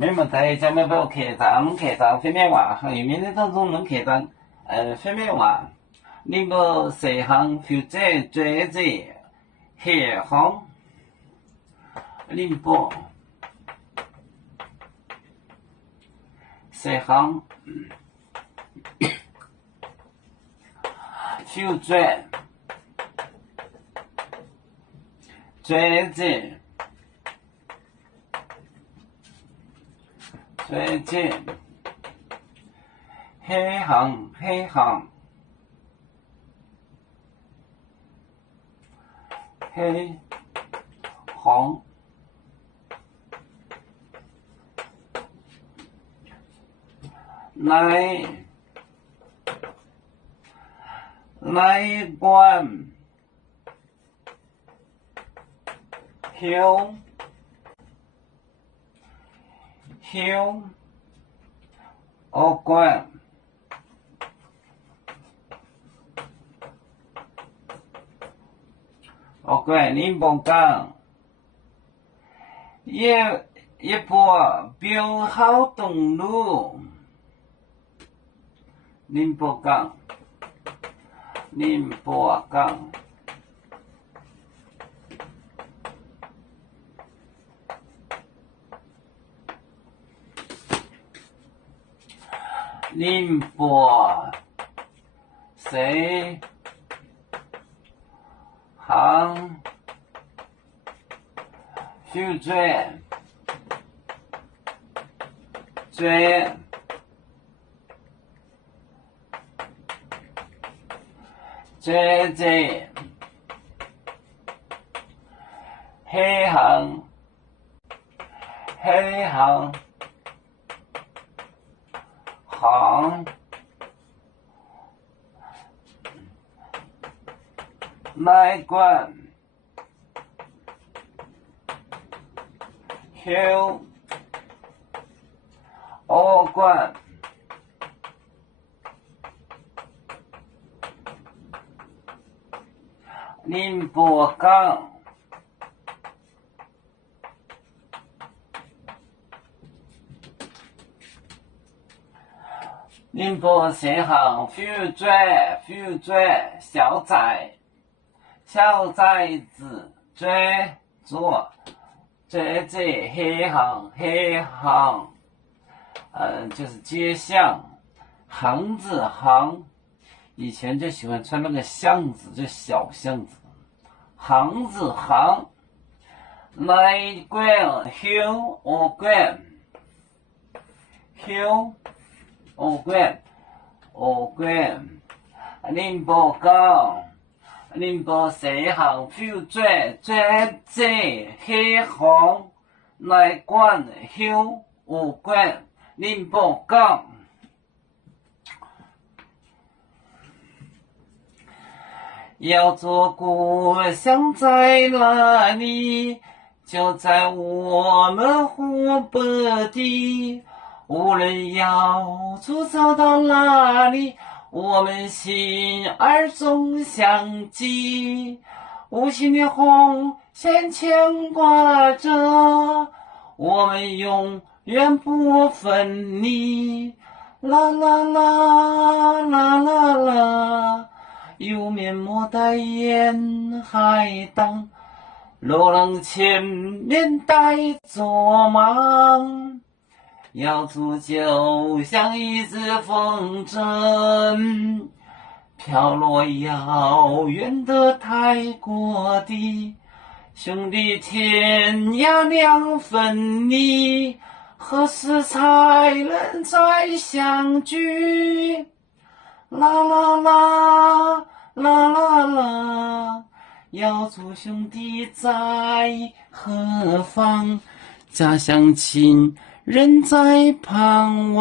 每么在家没有客栈非面话，后面的当中能客栈，非面话，你不随行或者追着黑行，你不随行，或者追着。最近黑行来关休我关你不讲，一波标好东路，你不讲，宁波谁行就追黑行来关休我关宁波港宁波谁行负追小崽子追着黑行就是街巷行字行，以前就喜欢穿那个巷子，就小巷子，行字行来关休我关宁波港宁波西行负追黑行来关休我关宁波港。要做故乡在哪里？就在我们湖北地。无论要走到哪里，我们心儿总相系。无形的红线牵挂着，我们永远不分离。啦啦啦啦啦啦。有面莫待沿海荡，路浪前面带作忙。要走就像一只风筝，飘落遥远的泰国地。兄弟天涯两分离，何时才能再相聚？啦啦啦啦啦啦，要做兄弟在何方？家乡亲人在盼望。